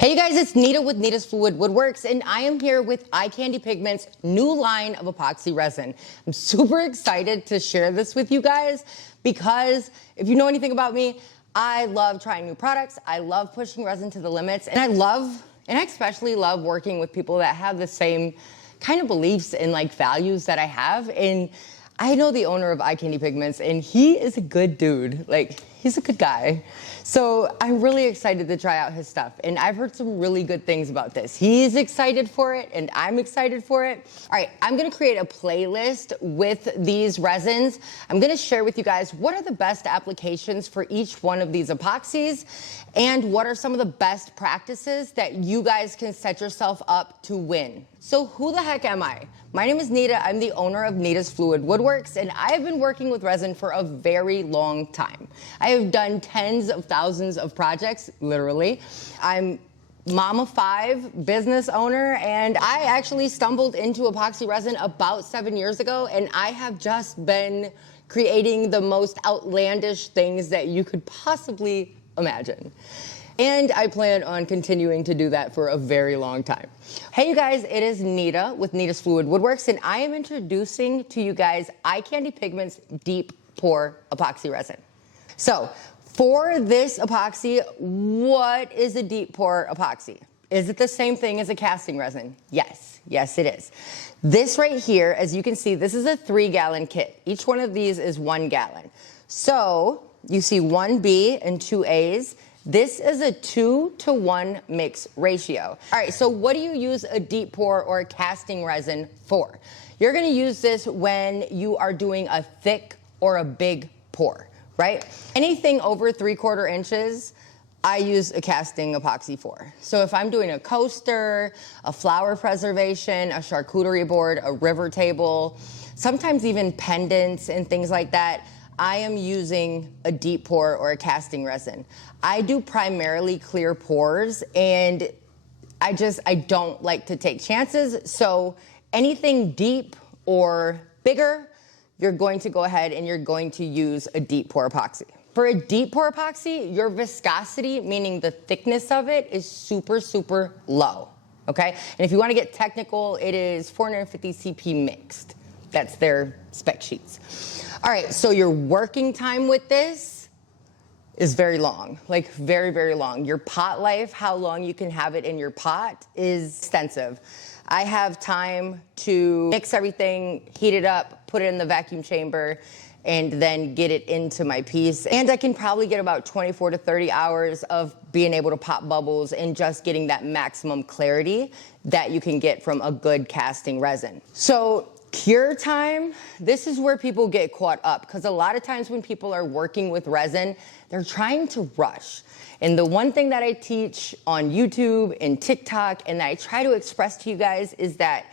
Hey you guys, it's Nita with Nita's Fluid Woodworks, and I am here with Eye Candy Pigments' new line of epoxy resin. I'm super excited to share this with you guys because if you know anything about me, I love trying new products. I love pushing resin to the limits, and I especially love working with people that have the same kind of beliefs and like values that I have. And I know the owner of Eye Candy Pigments, and he is a good dude. Like, he's a good guy. So I'm really excited to try out his stuff. And I've heard some really good things about this. He's excited for it, and I'm excited for it. All right, I'm gonna create a playlist with these resins. I'm gonna share with you guys what are the best applications for each one of these epoxies, and what are some of the best practices that you guys can set yourself up to win. So who the heck am I? My name is Nita. I'm the owner of Nita's Fluid Woodworks, and I have been working with resin for a very long time. I have done tens of thousands of projects, literally. I'm mom of 5, business owner, and I actually stumbled into epoxy resin about 7 years ago, and I have just been creating the most outlandish things that you could possibly imagine. And I plan on continuing to do that for a very long time. Hey you guys, it is Nita with Nita's Fluid Woodworks, and I am introducing to you guys Eye Candy Pigments Deep Pour Epoxy Resin. So for this epoxy, what is a deep pour epoxy? Is it the same thing as a casting resin? Yes, yes it is. This right here, as you can see, this is a 3-gallon kit. Each one of these is 1 gallon. So you see 1 B and 2 A's. This is a 2-to-1 mix ratio. All right, so what do you use a deep pour or a casting resin for? You're gonna use this when you are doing a thick or a big pour, right? Anything over 3/4 inches, I use a casting epoxy for. So if I'm doing a coaster, a flower preservation, a charcuterie board, a river table, sometimes even pendants and things like that, I am using a deep pour or a casting resin. I do primarily clear pours, and I don't like to take chances. So anything deep or bigger, you're going to go ahead and you're going to use a deep pour epoxy. For a deep pour epoxy, your viscosity, meaning the thickness of it, is super, super low, okay? And if you wanna get technical, it is 450 CP mixed. That's their spec sheets. All right, so your working time with this is very long, like very, very long. Your pot life, how long you can have it in your pot, is extensive. I have time to mix everything, heat it up, put it in the vacuum chamber, and then get it into my piece. And I can probably get about 24 to 30 hours of being able to pop bubbles and just getting that maximum clarity that you can get from a good casting resin. So cure time, this is where people get caught up, because a lot of times when people are working with resin, they're trying to rush. And the one thing that I teach on YouTube and TikTok, and that I try to express to you guys, is that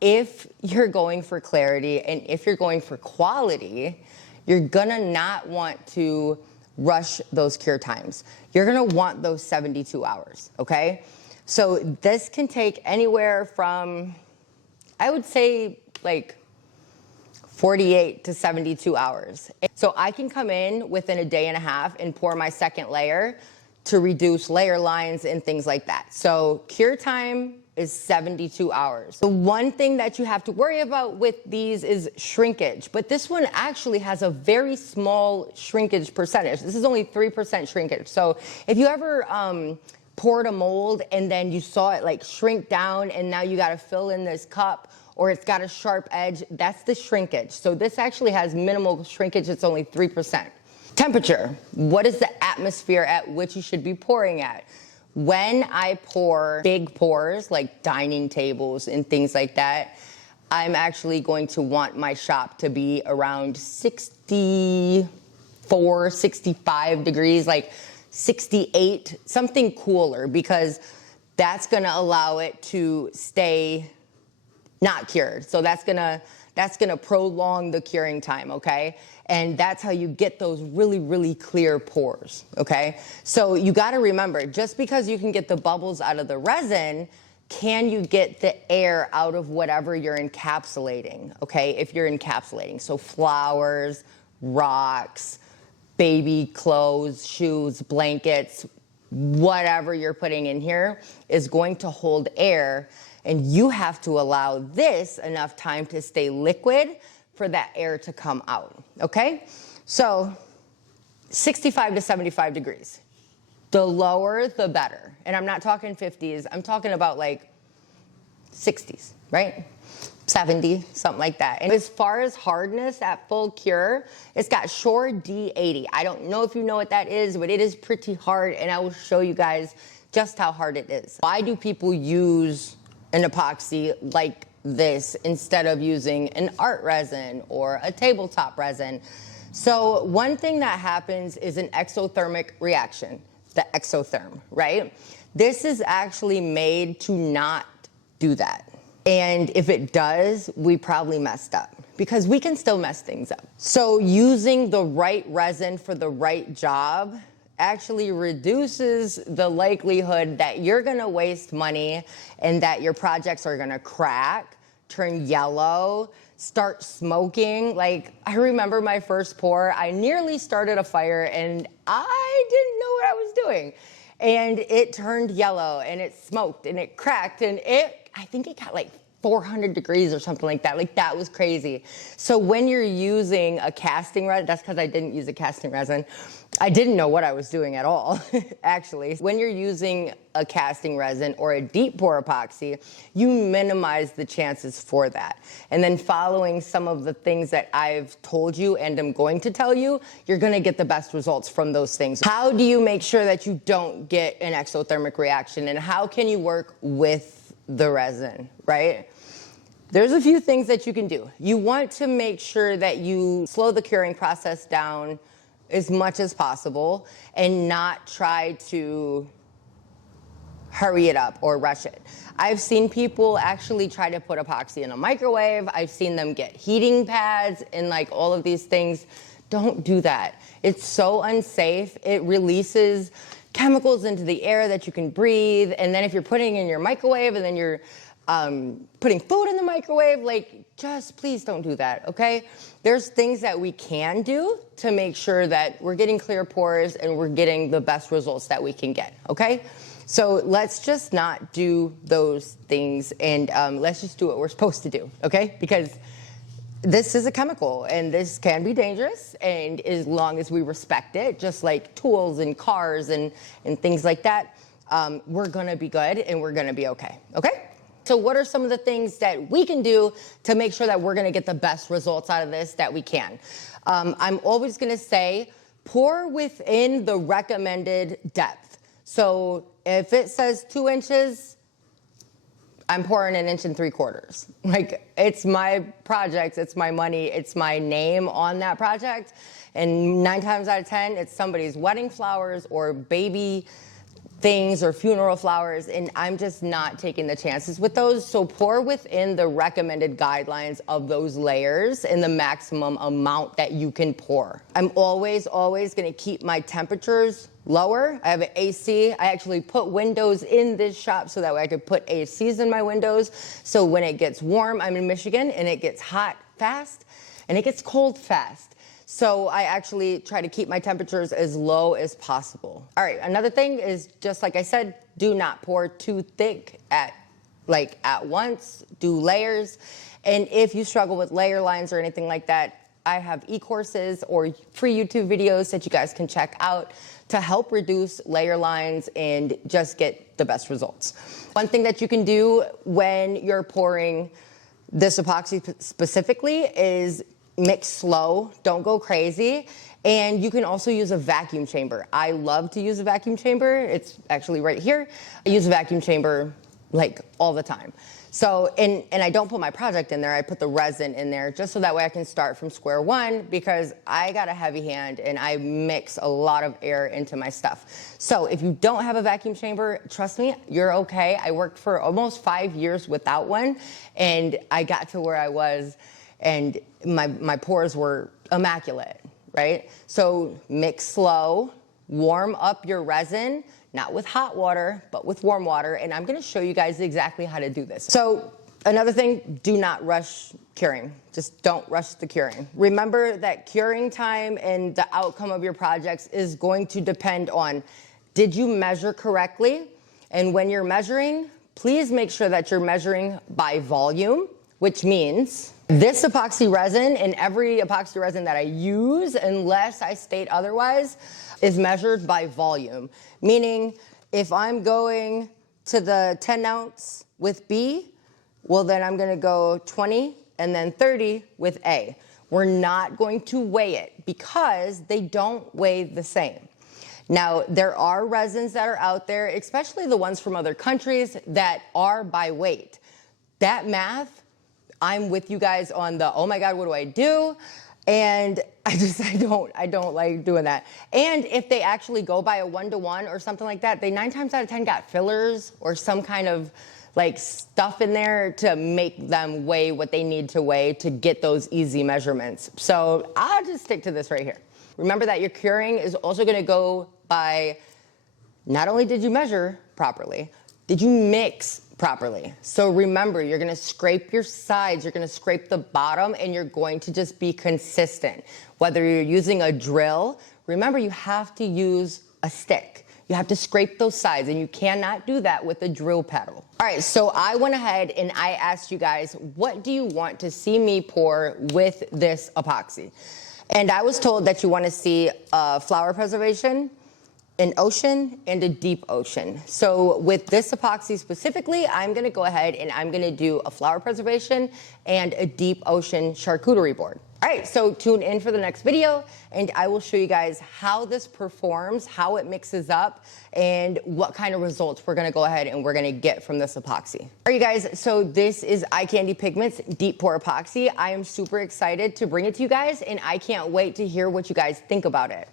if you're going for clarity and if you're going for quality, you're gonna not want to rush those cure times. You're gonna want those 72 hours, okay? So this can take anywhere from, I would say, like 48 to 72 hours. So I can come in within a day and a half and pour my second layer to reduce layer lines and things like that. So cure time is 72 hours. The one thing that you have to worry about with these is shrinkage, but this one actually has a very small shrinkage percentage. This is only 3% shrinkage. So if you ever poured a mold and then you saw it like shrink down and now you gotta fill in this cup, or it's got a sharp edge, that's the shrinkage. So this actually has minimal shrinkage, it's only 3%. Temperature, what is the atmosphere at which you should be pouring at? When I pour big pours, like dining tables and things like that, I'm actually going to want my shop to be around 64, 65 degrees, like 68, something cooler, because that's gonna allow it to stay not cured. So that's gonna prolong the curing time, okay? And that's how you get those really, really clear pours, okay? So you gotta remember, just because you can get the bubbles out of the resin, can you get the air out of whatever you're encapsulating, okay? If you're encapsulating, so flowers, rocks, baby clothes, shoes, blankets, whatever you're putting in here is going to hold air, and you have to allow this enough time to stay liquid for that air to come out, okay? So 65 to 75 degrees. The lower, the better. And I'm not talking 50s, I'm talking about like 60s, right? 70, something like that. And as far as hardness at full cure, it's got Shore D80. I don't know if you know what that is, but it is pretty hard, and I will show you guys just how hard it is. Why do people use an epoxy like this instead of using an art resin or a tabletop resin? So one thing that happens is an exothermic reaction, the exotherm, right? This is actually made to not do that. And if it does, we probably messed up, because we can still mess things up. So using the right resin for the right job actually reduces the likelihood that you're gonna waste money and that your projects are gonna crack, turn yellow, start smoking. Like, I remember my first pour, I nearly started a fire and I didn't know what I was doing. And it turned yellow and it smoked and it cracked, and I think it got like 400 degrees or something like that. Like, that was crazy. So when you're using a casting resin, that's because I didn't use a casting resin. I didn't know what I was doing at all, actually. When you're using a casting resin or a deep pour epoxy, you minimize the chances for that. And then following some of the things that I've told you and am going to tell you, you're gonna get the best results from those things. How do you make sure that you don't get an exothermic reaction, and how can you work with the resin, right? There's a few things that you can do. You want to make sure that you slow the curing process down as much as possible and not try to hurry it up or rush it. I've seen people actually try to put epoxy in a microwave. I've seen them get heating pads and like all of these things. Don't do that. It's so unsafe. It releases chemicals into the air that you can breathe. And then if you're putting it in your microwave and then you're putting food in the microwave, like, just please don't do that, okay? There's things that we can do to make sure that we're getting clear pores and we're getting the best results that we can get, okay? So let's just not do those things, and let's just do what we're supposed to do, okay? Because this is a chemical, and this can be dangerous, and as long as we respect it, just like tools and cars and things like that, we're gonna be good and we're gonna be okay, okay? So what are some of the things that we can do to make sure that we're gonna get the best results out of this that we can? I'm always gonna say, pour within the recommended depth. So if it says 2 inches, I'm pouring 1 3/4 inches. Like, it's my project, it's my money, it's my name on that project. And 9 times out of 10, it's somebody's wedding flowers or baby things or funeral flowers, and I'm just not taking the chances with those. So pour within the recommended guidelines of those layers and the maximum amount that you can pour. I'm always gonna keep my temperatures lower. I have an AC. I actually put windows in this shop so that way I could put ACs in my windows. So when it gets warm, I'm in Michigan, and it gets hot fast and it gets cold fast. So I actually try to keep my temperatures as low as possible. All right, another thing is, just like I said, do not pour too thick at once. Do layers. And if you struggle with layer lines or anything like that, I have e-courses or free YouTube videos that you guys can check out to help reduce layer lines and just get the best results. One thing that you can do when you're pouring this epoxy specifically is mix slow, don't go crazy. And you can also use a vacuum chamber. I love to use a vacuum chamber. It's actually right here. I use a vacuum chamber like all the time. So, and I don't put my project in there, I put the resin in there just so that way I can start from square one, because I got a heavy hand and I mix a lot of air into my stuff. So if you don't have a vacuum chamber, trust me, you're okay. I worked for almost 5 years without one, and I got to where I was and my pores were immaculate, right? So mix slow, warm up your resin, not with hot water, but with warm water. And I'm gonna show you guys exactly how to do this. So another thing, do not rush curing. Just don't rush the curing. Remember that curing time and the outcome of your projects is going to depend on Did you measure correctly? And when you're measuring, please make sure that you're measuring by volume, which means this epoxy resin and every epoxy resin that I use, unless I state otherwise, is measured by volume. Meaning, if I'm going to the 10 ounce with B, well then I'm gonna go 20 and then 30 with A. We're not going to weigh it because they don't weigh the same. Now, there are resins that are out there, especially the ones from other countries, that are by weight. That math, I'm with you guys on the, oh my God, what do I do? And I don't like doing that. And if they actually go by a 1-to-1 or something like that, they 9 times out of 10 got fillers or some kind of like stuff in there to make them weigh what they need to weigh to get those easy measurements. So I'll just stick to this right here. Remember that your curing is also gonna go by, not only did you measure properly, did you mix properly? So remember, you're gonna scrape your sides, you're gonna scrape the bottom, and you're going to just be consistent. Whether you're using a drill, remember you have to use a stick. You have to scrape those sides, and you cannot do that with a drill paddle. All right, so I went ahead and I asked you guys, what do you want to see me pour with this epoxy? And I was told that you want to see a flower preservation, an ocean, and a deep ocean. So with this epoxy specifically, I'm gonna go ahead and I'm gonna do a flower preservation and a deep ocean charcuterie board. All right, so tune in for the next video and I will show you guys how this performs, how it mixes up, and what kind of results we're gonna go ahead and we're gonna get from this epoxy. All right, you guys, so this is Eye Candy Pigments Deep Pour Epoxy. I am super excited to bring it to you guys and I can't wait to hear what you guys think about it.